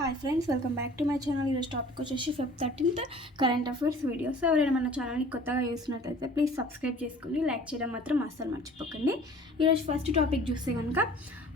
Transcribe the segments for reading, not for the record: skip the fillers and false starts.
Hi friends, welcome back to my channel. ఈరోజు topic వచ్చేసి Feb 13th current affairs video. So ఎవరైనా మన ఛానల్ని కొత్తగా చూస్తున్నట్లయితే ప్లీజ్ సబ్స్క్రైబ్ చేసుకుని లైక్ చేయడం మాత్రం అస్సలు మర్చిపోకండి. ఈరోజు ఫస్ట్ టాపిక్ చూస్తే కనుక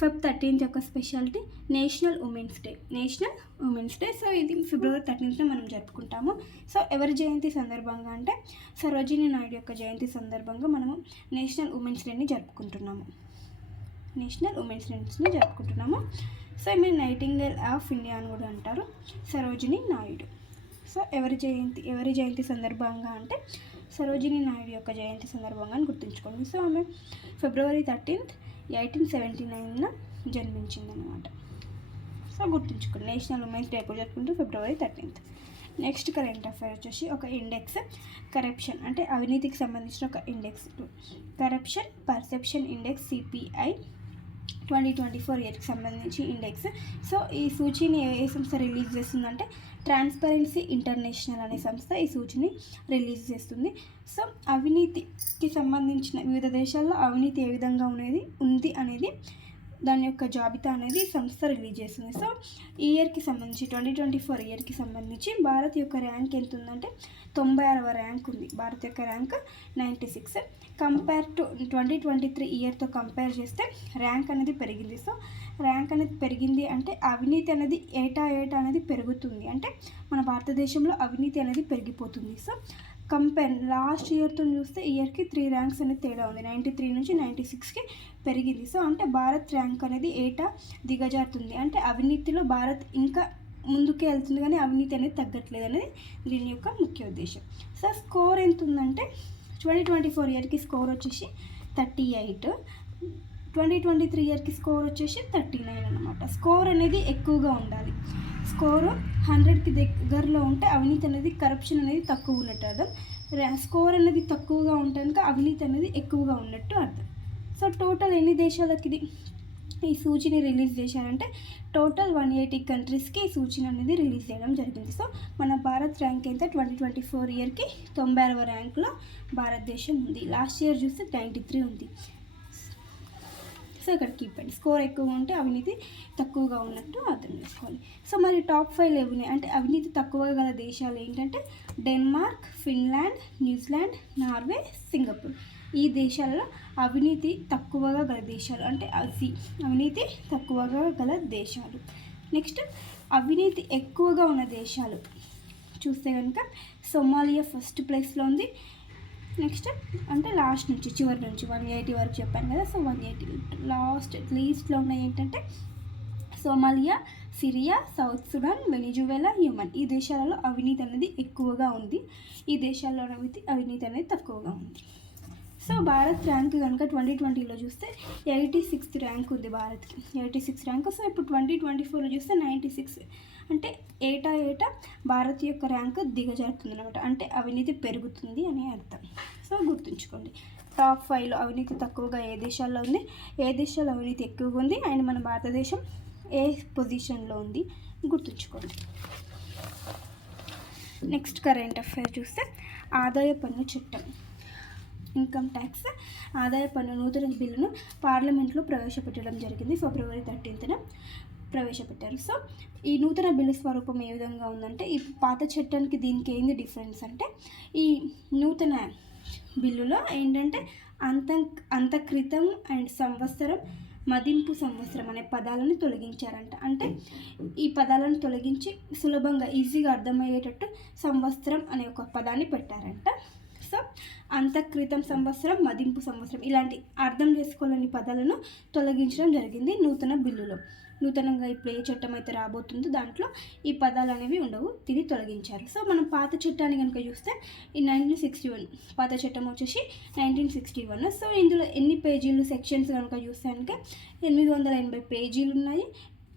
Feb 13th యొక్క speciality national women's day. So ఇది February 13th మనం జరుపుకుంటాము. సో ఎవరి జయంతి సందర్భంగా అంటే సరోజినీ నాయుడు యొక్క జయంతి సందర్భంగా మనము నేషనల్ ఉమెన్స్ డేని జరుపుకుంటున్నాము. సో ఈమె నైటింగేల్ ఆఫ్ ఇండియా అని కూడా అంటారు, సరోజినీ నాయుడు. సో ఎవరి జయంతి సందర్భంగా అంటే సరోజినీ నాయుడు యొక్క జయంతి సందర్భంగా అని గుర్తుంచుకోండి. సో ఆమె February 13th 1879 జన్మించిందనమాట. సో గుర్తుంచుకోండి, నేషనల్ ఉమెన్స్ డే ఎప్పుడు జరుపుకుంటూ February 13th. Next current affair వచ్చేసి ఒక ఇండెక్స్, కరప్షన్ అంటే అవినీతికి సంబంధించిన ఒక index, corruption perception index CPI 2024 ఇయర్కి సంబంధించి ఇండెక్స్. సో ఈ సూచీని ఏ సంస్థ రిలీజ్ చేస్తుందంటే ట్రాన్స్పరెన్సీ ఇంటర్నేషనల్ అనే సంస్థ ఈ సూచీని రిలీజ్ చేస్తుంది. సో అవినీతికి సంబంధించిన వివిధ దేశాల్లో అవినీతి ఏ విధంగా ఉంది అనేది దాని యొక్క జాబితా అనేది సంస్థ రిలీజ్ చేస్తుంది. సో ఈ ఇయర్కి సంబంధించి 2024 ఇయర్కి సంబంధించి భారత్ యొక్క ర్యాంక్ ఎంత ఉందంటే 96వ ర్యాంక్ ఉంది. భారత్ యొక్క ర్యాంక్ 96. కంపేర్ టు 2023 ఇయర్తో కంపేర్ చేస్తే ర్యాంక్ అనేది పెరిగింది. సో ర్యాంక్ అనేది పెరిగింది అంటే అవినీతి అనేది ఏటా అనేది పెరుగుతుంది, అంటే మన భారతదేశంలో అవినీతి అనేది పెరిగిపోతుంది. సో కంపేర్ లాస్ట్ ఇయర్తో చూస్తే ఇయర్కి 3 ర్యాంక్స్ అనేది తేడా ఉంది. 93 నుంచి 96కి పెరిగింది. సో అంటే భారత్ ర్యాంక్ అనేది ఏటా దిగజారుతుంది, అంటే అవినీతిలో భారత్ ఇంకా ముందుకే వెళ్తుంది కానీ అవినీతి అనేది తగ్గట్లేదు అనేది దీని యొక్క ముఖ్య ఉద్దేశం. సో స్కోర్ ఎంత ఉందంటే 2024 ఇయర్కి స్కోర్ వచ్చేసి 38, 2023 ఇయర్కి స్కోర్ వచ్చేసి 39 అనమాట. స్కోర్ అనేది ఎక్కువగా ఉండాలి. స్కోరు 100కి దగ్గరలో ఉంటే అవినీతి అనేది, కరప్షన్ అనేది తక్కువ ఉన్నట్టు అర్థం. స్కోర్ అనేది తక్కువగా ఉంటే కనుక అవినీతి అనేది ఎక్కువగా ఉన్నట్టు అర్థం. సో టోటల్ ఎన్ని దేశాలకి ఈ సూచీని రిలీజ్ చేశారంటే టోటల్ 180 కంట్రీస్కి ఈ సూచన అనేది రిలీజ్ చేయడం జరిగింది. సో మన భారత్ ర్యాంక్ అయితే 2024 ఇయర్కి 96వ ర్యాంక్లో భారతదేశం ఉంది. లాస్ట్ ఇయర్ చూస్తే 93 ఉంది. సో ఇక్కడ కీపండి, స్కోర్ ఎక్కువ ఉంటే అవినీతి తక్కువగా ఉన్నట్టు అర్థం చేసుకోవాలి. సో మరి టాప్ 5 ఏమున్నాయి అంటే అవినీతి తక్కువగా గల దేశాలు ఏంటంటే Denmark, Finland, New Zealand, Norway, Singapore. ఈ దేశాలలో అవినీతి తక్కువగా గల దేశాలు అంటే అవినీతి తక్కువగా గల దేశాలు. నెక్స్ట్ అవినీతి ఎక్కువగా ఉన్న దేశాలు చూస్తే కనుక సోమాలియా ఫస్ట్ ప్లేస్లో ఉంది. నెక్స్ట్ అంటే లాస్ట్ నుంచి చివరి నుంచి 180 వరకు చెప్పాను కదా. సో 180 లీస్ట్లో ఉన్నాయి ఏంటంటే Somalia, Syria, south Sudan, Venezuela, Yemen. ఈ దేశాలలో అవినీతి అనేది ఎక్కువగా ఉంది, ఈ దేశాల్లో అవినీతి అనేది తక్కువగా ఉంది. సో భారత్ ర్యాంక్ కనుక 2020లో చూస్తే 86th ర్యాంక్ ఉంది భారత్కి, 86 ర్యాంక్. సో ఇప్పుడు 2024లో చూస్తే 96, అంటే ఏటా భారత్ యొక్క ర్యాంక్ దిగజారుతుంది అనమాట, అంటే అవినీతి పెరుగుతుంది అని అర్థం. సో గుర్తుంచుకోండి, టాప్ 5లో అవినీతి తక్కువగా ఏ దేశాల్లో ఉంది, ఏ దేశాల్లో అవినీతి ఎక్కువగా ఉంది, అండ్ మన భారతదేశం ఏ పొజిషన్లో ఉంది గుర్తుంచుకోండి. నెక్స్ట్ కరెంట్ అఫైర్ చూస్తే ఆదాయ పన్ను చట్టం, ఇన్కమ్ ట్యాక్స్ ఆదాయ పన్ను నూతన బిల్లును పార్లమెంట్లో ప్రవేశపెట్టడం జరిగింది. February 13th ప్రవేశపెట్టారు. సో ఈ నూతన బిల్లు స్వరూపం ఏ విధంగా ఉందంటే ఈ పాత చట్టానికి దీనికి ఏంది డిఫరెన్స్ అంటే ఈ నూతన బిల్లులో ఏంటంటే అంతక్రితం అండ్ సంవత్సరం, మదింపు సంవత్సరం అనే పదాలను తొలగించారంట. అంటే ఈ పదాలను తొలగించి సులభంగా ఈజీగా అర్థమయ్యేటట్టు సంవత్సరం అనే ఒక పదాన్ని పెట్టారంట. సో అంతక్రితం సంవత్సరం, మదింపు సంవత్సరం ఇలాంటి అర్థం చేసుకోలేని పదాలను తొలగించడం జరిగింది నూతన బిల్లులో. నూతనంగా ఇప్పుడు ఏ చట్టం అయితే రాబోతుందో దాంట్లో ఈ పదాలు అనేవి ఉండవు, తిరిగి తొలగించారు. సో మనం పాత చట్టాన్ని కనుక చూస్తే ఈ 1961 పాత చట్టం వచ్చేసి 1961. సో ఇందులో ఎన్ని పేజీలు సెక్షన్స్ కనుక చూస్తే కనుక 880 పేజీలు ఉన్నాయి,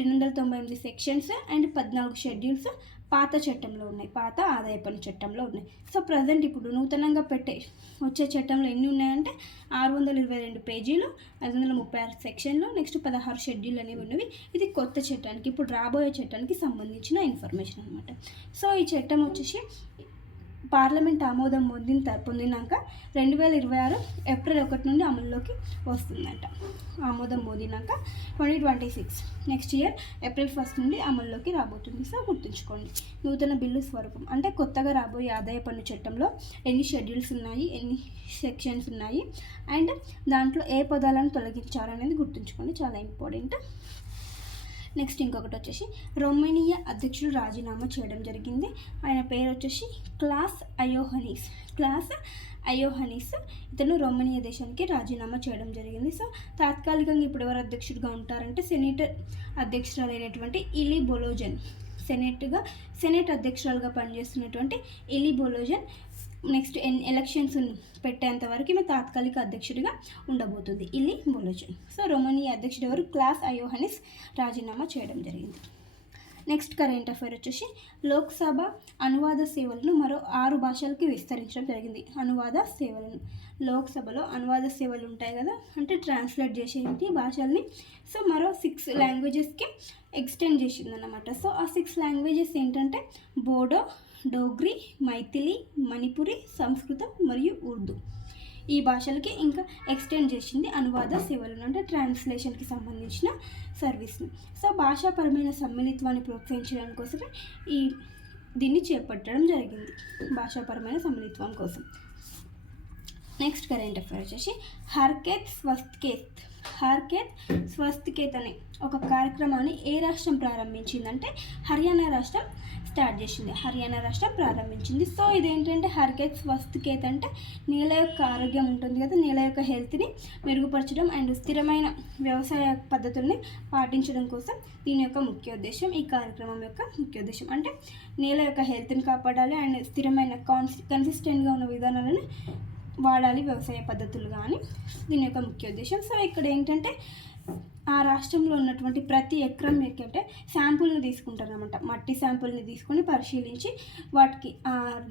298 సెక్షన్స్ అండ్ 14 షెడ్యూల్స్ పాత చట్టంలో ఉన్నాయి, పాత ఆదాయ పన్ను చట్టంలో ఉన్నాయి. సో ప్రజెంట్ ఇప్పుడు నూతనంగా వచ్చే చట్టంలో ఎన్ని ఉన్నాయంటే 622 పేజీలు, 536 సెక్షన్లు, నెక్స్ట్ 16 షెడ్యూల్ అనేవి ఉన్నవి. ఇది కొత్త చట్టానికి, ఇప్పుడు రాబోయే చట్టానికి సంబంధించిన ఇన్ఫర్మేషన్ అనమాట. సో ఈ చట్టం వచ్చేసి పార్లమెంట్ ఆమోదం పొందినాక 2026 ఏప్రిల్ 1 నుండి అమల్లోకి వస్తుందంట. ఆమోదం పొందినాక 2026 నెక్స్ట్ ఇయర్ ఏప్రిల్ 1 నుండి అమల్లోకి రాబోతుంది. సో గుర్తుంచుకోండి. నూతన బిల్లు స్వరూపం అంటే కొత్తగా రాబోయే ఆదాయ పన్ను చట్టంలో ఎన్ని షెడ్యూల్స్ ఉన్నాయి, ఎన్ని సెక్షన్స్ ఉన్నాయి, అండ్ దాంట్లో ఏ పదాలను తొలగించారనేది గుర్తుంచుకోండి, చాలా ఇంపార్టెంట్. నెక్స్ట్ ఇంకొకటి వచ్చేసి రొమేనియా అధ్యక్షుడు రాజీనామా చేయడం జరిగింది. ఆయన పేరు వచ్చేసి క్లాస్ అయోహనీస్. ఇతను రొమేనియా దేశానికి రాజీనామా చేయడం జరిగింది. సో తాత్కాలికంగా ఇప్పుడు ఎవరు అధ్యక్షుడిగా ఉంటారంటే సెనేటర్ అధ్యక్షురాలైనటువంటి ఇలీ బొలోజన్, సెనేట్ అధ్యక్షురాలుగా పనిచేస్తున్నటువంటి ఇలీ బొలోజన్ నెక్స్ట్ ఎలక్షన్స్ పెట్టేంత వరకు ఈమె తాత్కాలిక అధ్యక్షుడిగా ఉండబోతుంది, ఇలీ బొలోజన్. సో రొమేనియా అధ్యక్షుడు ఎవరు? క్లాస్ అయోహనీస్ రాజీనామా చేయడం జరిగింది. నెక్స్ట్ కరెంట్ అఫైర్ వచ్చేసి లోక్సభ అనువాద సేవలను మరో 6 భాషలకి విస్తరించడం జరిగింది. అనువాద సేవలను లోక్సభలో అనువాద సేవలు ఉంటాయి కదా, అంటే ట్రాన్స్లేట్ చేసేటి భాషల్ని సో మరో 6 లాంగ్వేజెస్కి ఎక్స్టెండ్ చేసిందన్నమాట. సో ఆ 6 లాంగ్వేజెస్ ఏంటంటే బోడో, డోగ్రీ, మైథిలి, మణిపురి, సంస్కృతం మరియు ఉర్దూ. ఈ భాషలకి ఇంకా ఎక్స్టెండ్ చేసింది అనువాద సేవలను, అంటే ట్రాన్స్లేషన్కి సంబంధించిన సర్వీస్ని. సో భాషాపరమైన సమ్మిళిత్వాన్ని ప్రోత్సహించడం కోసమే దీన్ని చేపట్టడం జరిగింది, భాషాపరమైన సమ్మిళిత్వం కోసం. నెక్స్ట్ కరెంట్ అఫైర్ వచ్చేసి హర్కేత్ స్వస్తికేత్ అనే ఒక కార్యక్రమాన్ని ఏ రాష్ట్రం ప్రారంభించిందంటే హర్యానా రాష్ట్రం స్టార్ట్ చేసింది, హర్యానా రాష్ట్రం ప్రారంభించింది. సో ఇదేంటంటే హర్కేత్ స్వస్తికేత్ అంటే నేల యొక్క ఆరోగ్యం ఉంటుంది కదా, నేల యొక్క హెల్త్ని మెరుగుపరచడం అండ్ స్థిరమైన వ్యవసాయ పద్ధతుల్ని పాటించడం కోసం దీని యొక్క ముఖ్య ఉద్దేశం, ఈ కార్యక్రమం యొక్క ముఖ్య ఉద్దేశం అంటే నేల యొక్క హెల్త్ని కాపాడాలి అండ్ స్థిరమైన కన్సిస్టెంట్గా ఉన్న విధానాలను వాడాలి వ్యవసాయ పద్ధతులు కానీ దీని యొక్క ముఖ్య ఉద్దేశం. సో ఇక్కడ ఏంటంటే ఆ రాష్ట్రంలో ఉన్నటువంటి ప్రతి ఎకరం ఏంటంటే శాంపుల్ని తీసుకుంటారు అనమాట, మట్టి శాంపుల్ని తీసుకొని పరిశీలించి వాటికి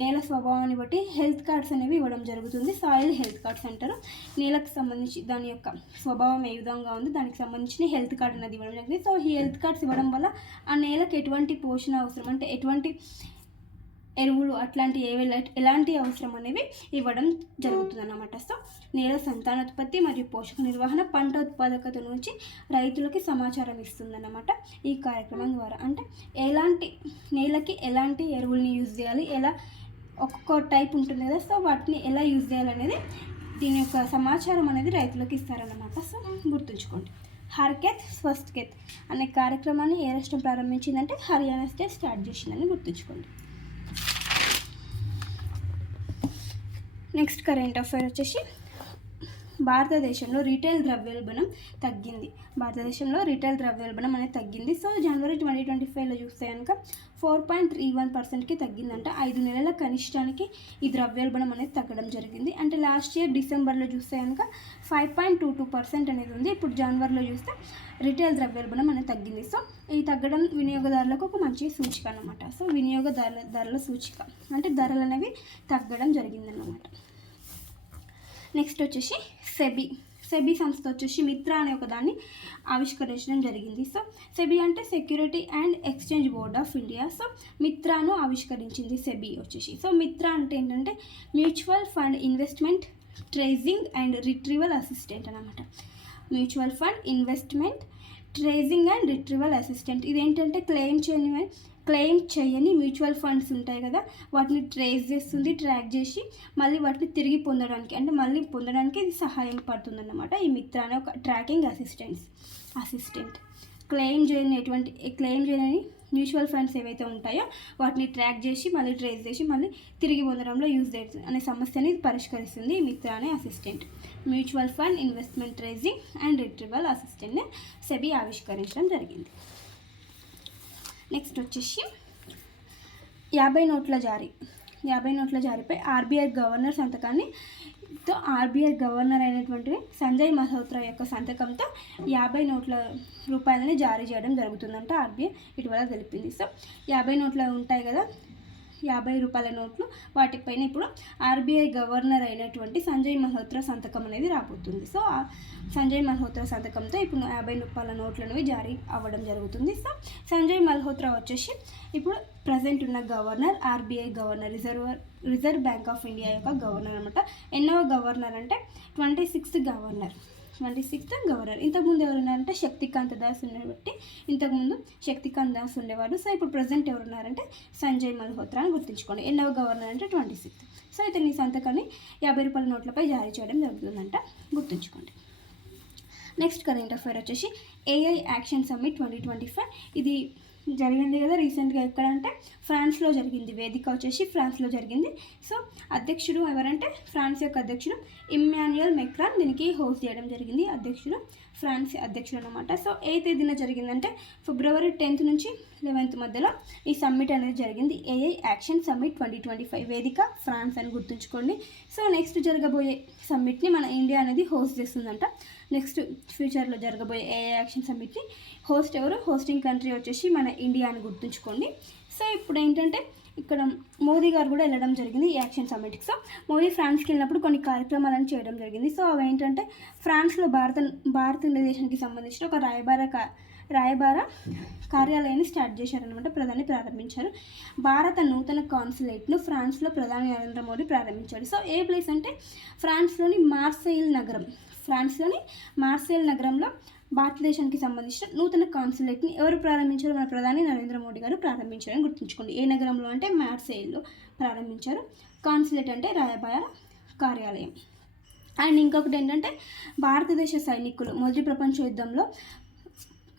నేల స్వభావాన్ని బట్టి హెల్త్ కార్డ్స్ అనేవి ఇవ్వడం జరుగుతుంది. సాయిల్ హెల్త్ కార్డ్స్ అంటారు. నేలకు సంబంధించి దాని యొక్క స్వభావం ఏ విధంగా ఉంది దానికి సంబంధించిన హెల్త్ కార్డ్ అనేది ఇవ్వడం జరిగింది. సో ఈ హెల్త్ కార్డ్స్ ఇవ్వడం వల్ల ఆ నేలకు ఎటువంటి పోషణ అవసరం అంటే ఎటువంటి ఎరువులు అట్లాంటి ఎలాంటి అవసరం అనేవి ఇవ్వడం జరుగుతుంది అన్నమాట. సో నేల సంతానోత్పత్తి మరియు పోషక నిర్వహణ, పంట ఉత్పాదకత నుంచి రైతులకి సమాచారం ఇస్తుందన్నమాట ఈ కార్యక్రమం ద్వారా. అంటే నేలకి ఎలాంటి ఎరువుల్ని యూజ్ చేయాలి, ఎలా ఒక్కొక్క టైప్ ఉంటుంది కదా, సో వాటిని ఎలా యూజ్ చేయాలనేది దీని యొక్క సమాచారం అనేది రైతులకు ఇస్తారన్నమాట. సో గుర్తుంచుకోండి. హర్కేత్ స్వస్తికేత్ అనే కార్యక్రమాన్ని ఏ రాష్ట్రం ప్రారంభించిందంటే హర్యానా స్టేట్ స్టార్ట్ చేసిందని గుర్తుంచుకోండి. నెక్స్ట్ కరెంట్ అఫైర్ వచ్చేసి భారతదేశంలో రీటైల్ ద్రవ్యోల్బణం తగ్గింది. భారతదేశంలో రీటైల్ ద్రవ్యోల్బణం అనేది తగ్గింది. సో జనవరి 2025లో చూస్తే కనుక 4.31%కి తగ్గిందంట. 5 నెలల కనిష్టానికి ఈ ద్రవ్యోల్బణం అనేది తగ్గడం జరిగింది. అంటే లాస్ట్ ఇయర్ డిసెంబర్లో చూస్తే కనుక 5.22% అనేది ఉంది. ఇప్పుడు జనవరిలో చూస్తే రీటైల్ ద్రవ్యోల్బణం అనేది తగ్గింది. సో ఈ తగ్గడం వినియోగదారులకు ఒక మంచి సూచిక అన్నమాట. సో వినియోగదారుల సూచిక అంటే ధరలు అనేవి తగ్గడం జరిగిందన్నమాట. నెక్స్ట్ వచ్చేసి సెబీ సంస్థ వచ్చేసి మిత్రా అనే ఒక దాన్ని ఆవిష్కరించడం జరిగింది. సో సెబీ అంటే security and exchange board of India. So మిత్రాను ఆవిష్కరించింది సెబీ వచ్చేసి. సో మిత్రా అంటే ఏంటంటే mutual fund investment tracing and retrieval assistant అన్నమాట. Mutual fund investment tracing and retrieval assistant. ఇదేంటంటే క్లెయిమ్ చేయని మ్యూచువల్ ఫండ్స్ ఉంటాయి కదా, వాటిని ట్రేస్ చేస్తుంది, ట్రాక్ చేసి మళ్ళీ వాటిని తిరిగి పొందడానికి ఇది సహాయం పడుతుంది అన్నమాట. ఈ మిత్ర అనే ఒక ట్రాకింగ్ అసిస్టెంట్ క్లెయిమ్ చేయని మ్యూచువల్ ఫండ్స్ ఏవైతే ఉంటాయో వాటిని ట్రాక్ చేసి మళ్ళీ ట్రేస్ చేసి మళ్ళీ తిరిగి పొందడంలో యూజ్ చేస్తుంది అనే సమస్యని పరిష్కరిస్తుంది ఈ మిత్ర అనే assistant. Mutual fund investment tracing and retrieval అసిస్టెంట్ని సెబీ ఆవిష్కరించడం జరిగింది. నెక్స్ట్ వచ్చేసి 50 నోట్ల జారీపై ఆర్బీఐ గవర్నర్ సంతకాన్ని ఆర్బీఐ గవర్నర్ అయినటువంటి సంజయ్ మల్హోత్రా యొక్క సంతకంతో 50 నోట్ల రూపాయలని జారీ చేయడం జరుగుతుందంట ఆర్బీఐ ఇటీవల తెలిపింది. సో 50 నోట్లు ఉంటాయి కదా, రూపాయల నోట్లు వాటిపైన ఇప్పుడు ఆర్బీఐ గవర్నర్ అయినటువంటి సంజయ్ మల్హోత్రా సంతకం అనేది రాబోతుంది. సో సంజయ్ మల్హోత్రా సంతకంతో ఇప్పుడు 50 రూపాయల నోట్లు అనేవి జారీ అవ్వడం జరుగుతుంది. సో సంజయ్ మల్హోత్రా వచ్చేసి ఇప్పుడు ప్రజెంట్ ఉన్న governor, RBI governor, reserve bank of India యొక్క గవర్నర్ అనమాట. ఎన్నవ గవర్నర్ అంటే 26th గవర్నర్. ఇంతకుముందు ఎవరు ఉన్నారంటే శక్తికాంత దాస్ ఉండేవాటి. ఇంతకుముందు శక్తికాంత్ దాస్ ఉండేవాడు. సో ఇప్పుడు ప్రజెంట్ ఎవరున్నారంటే సంజయ్ మల్హోత్రా అని గుర్తుంచుకోండి. ఎన్నవ గవర్నర్ అంటే 26th. సో ఇతని సంతకాన్ని 50 రూపాయల నోట్లపై జారీ చేయడం జరుగుతుందంట, గుర్తుంచుకోండి. నెక్స్ట్ కరెంట్ అఫైర్ వచ్చేసి ఏఐ యాక్షన్ సమ్మిట్ 2025. ఇది జరిగింది కదా రీసెంట్గా. ఎక్కడ అంటే ఫ్రాన్స్లో జరిగింది. వేదిక వచ్చేసి ఫ్రాన్స్లో జరిగింది. సో అధ్యక్షుడు ఎవరంటే ఫ్రాన్స్ యొక్క అధ్యక్షుడు ఇమ్మాన్యుయల్ మెక్రాన్ దీనికి హోస్ట్ చేయడం జరిగింది. ఫ్రాన్స్ అధ్యక్షుడు అనమాట. సో ఏ తేదీన జరిగిందంటే February 10th నుంచి 11th మధ్యలో ఈ సమ్మిట్ అనేది జరిగింది. ఏఐ యాక్షన్ సమ్మిట్ 2025 వేదిక ఫ్రాన్స్ అని గుర్తుంచుకోండి. సో నెక్స్ట్ జరగబోయే సమ్మిట్ని మన ఇండియా అనేది హోస్ట్ చేస్తుందంట. నెక్స్ట్ ఫ్యూచర్లో జరగబోయే ఏఐ యాక్షన్ సమ్మిట్ని హోస్టింగ్ కంట్రీ వచ్చేసి మన ఇండియా అని గుర్తుంచుకోండి. సో ఇప్పుడు ఏంటంటే ఇక్కడ మోదీ గారు కూడా వెళ్ళడం జరిగింది ఈ యాక్షన్ సమ్మిట్కి. సో మోదీ ఫ్రాన్స్కి వెళ్ళినప్పుడు కొన్ని కార్యక్రమాలను చేయడం జరిగింది. సో అవి ఏంటంటే ఫ్రాన్స్లో భారతదేశానికి సంబంధించిన ఒక రాయబార కార్యాలయాన్ని స్టార్ట్ చేశారనమాట. ప్రారంభించారు. భారత నూతన కాన్సులేట్ను ఫ్రాన్స్లో ప్రధాని నరేంద్ర మోదీ ప్రారంభించాడు. సో ఏ ప్లేస్ అంటే ఫ్రాన్స్లోని మార్సెల్ నగరంలో భారతదేశానికి సంబంధించిన నూతన కాన్సులేట్ని ఎవరు ప్రారంభించారు? మన ప్రధాని నరేంద్ర మోడీ గారు ప్రారంభించారని గుర్తుంచుకోండి. ఏ నగరంలో అంటే మార్సెయిల్లో ప్రారంభించారు. కాన్సులేట్ అంటే రాయబార కార్యాలయం. అండ్ ఇంకొకటి ఏంటంటే భారతదేశ సైనికులు మొదటి ప్రపంచ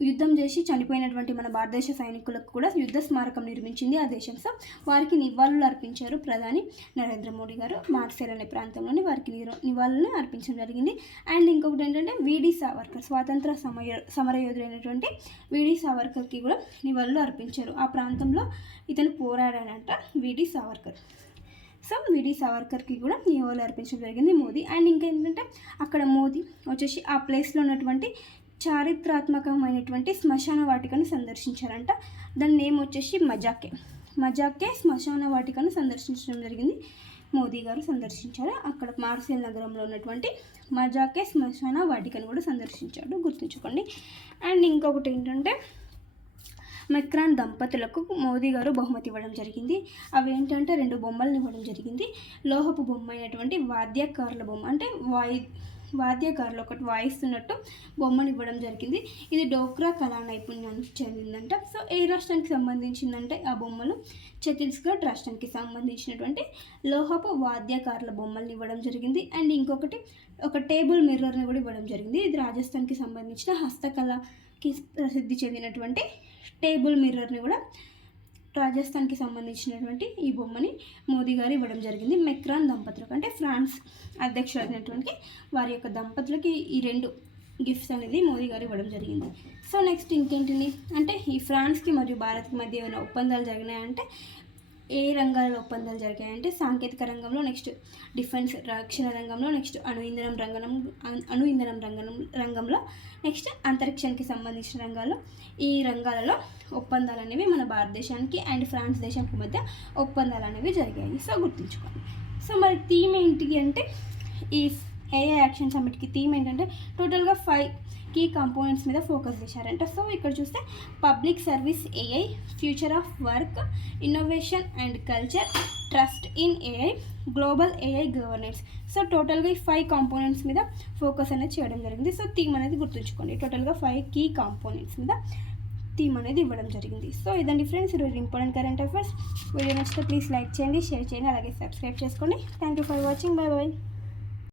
యుద్ధం చేసి చనిపోయినటువంటి మన భారతదేశ సైనికులకు కూడా యుద్ధ స్మారకం నిర్మించింది ఆ దేశం. సో వారికి నివాళులు అర్పించారు ప్రధాని నరేంద్ర మోడీ గారు. మార్సెల్ అనే ప్రాంతంలోని వారికి నివాళులను అర్పించడం జరిగింది. అండ్ ఇంకొకటి ఏంటంటే వీడి సావర్కర్ స్వాతంత్ర సమరయోధుడైనటువంటి వీడి సావర్కర్కి కూడా నివాళులు అర్పించారు. ఆ ప్రాంతంలో ఇతను పోరాడాడంట వీడి సావర్కర్. సో వీడి సావర్కర్కి కూడా నివాళులు అర్పించడం జరిగింది మోదీ. అండ్ ఇంకేంటంటే అక్కడ మోదీ వచ్చేసి ఆ ప్లేస్లో ఉన్నటువంటి చారిత్రాత్మకమైనటువంటి శ్మశాన వాటికను సందర్శించారంట. దాని నేమ్ వచ్చేసి మజాకే శ్మశాన వాటికను సందర్శించడం జరిగింది. మోదీ గారు సందర్శించారు. అక్కడ మార్సెల్ నగరంలో ఉన్నటువంటి మజాకే శ్మశాన వాటికను కూడా సందర్శించాడు, గుర్తుంచుకోండి. అండ్ ఇంకొకటి ఏంటంటే మెక్రాన్ దంపతులకు మోదీ గారు బహుమతి ఇవ్వడం జరిగింది. అవి ఏంటంటే 2 బొమ్మలను ఇవ్వడం జరిగింది. లోహపు బొమ్మ అయినటువంటి వాద్యకారుల బొమ్మ, అంటే వాద్యకారులు ఒకటి వాయిస్తున్నట్టు బొమ్మను ఇవ్వడం జరిగింది. ఇది డోక్రా కళా నైపుణ్యానికి చెందిందంట. సో ఏ రాష్ట్రానికి సంబంధించిందంటే ఆ బొమ్మలు ఛత్తీస్గఢ్ రాష్ట్రానికి సంబంధించినటువంటి లోహపు వాద్యకారుల బొమ్మల్ని ఇవ్వడం జరిగింది. అండ్ ఇంకొకటి ఒక టేబుల్ మిర్రర్ని కూడా ఇవ్వడం జరిగింది. ఇది రాజస్థాన్కి సంబంధించిన హస్తకళకి ప్రసిద్ధి చెందినటువంటి టేబుల్ మిర్రర్ని కూడా రాజస్థాన్కి సంబంధించినటువంటి ఈ బొమ్మని మోదీ గారు ఇవ్వడం జరిగింది. మెక్రాన్ దంపతులకు అంటే ఫ్రాన్స్ అధ్యక్షుడు అయినటువంటి వారి యొక్క దంపతులకి ఈ 2 గిఫ్ట్స్ అనేది మోదీ గారు ఇవ్వడం జరిగింది. సో నెక్స్ట్ ఇంకేంటిది అంటే ఈ ఫ్రాన్స్కి మరియు భారత్కి మధ్య ఏమైనా ఒప్పందాలు జరిగినాయంటే ఏ రంగాల్లో ఒప్పందాలు జరిగాయంటే సాంకేతిక రంగంలో, నెక్స్ట్ డిఫెన్స్ రక్షణ రంగంలో, నెక్స్ట్ అణు ఇంధనం రంగంలో, నెక్స్ట్ అంతరిక్షానికి సంబంధించిన రంగాల్లో, ఈ రంగాలలో ఒప్పందాలు అనేవి మన భారతదేశానికి అండ్ ఫ్రాన్స్ దేశానికి మధ్య ఒప్పందాలు అనేవి జరిగాయి. సో గుర్తుంచుకోండి. సో మరి థీమ్ ఏంటి అంటే ఈ ఏఐ యాక్షన్ సమ్మిట్కి థీమ్ ఏంటంటే టోటల్గా 5 కీ కాంపోనెంట్స్ మీద ఫోకస్ చేశారంట. సో ఇక్కడ చూస్తే public service AI, future of work, innovation and culture, trust in AI, global AI governance. So టోటల్గా ఈ 5 కాంపోనెంట్స్ మీద ఫోకస్ అనేది చేయడం జరిగింది. సో థీమ్ అనేది గుర్తుంచుకోండి. టోటల్గా 5 కీ కాంపోనెంట్స్ మీద థీమ్ అనేది ఇవ్వడం జరిగింది. సో ఇదండి ఫ్రెండ్స్ ఈరోజు ఇంపార్టెంట్ కరెంట్ అఫైర్స్. వీడియో నచ్చితే ప్లీజ్ లైక్ చేయండి, షేర్ చేయండి, అలాగే సబ్స్క్రైబ్ చేసుకోండి. Thank you for watching. Bye bye.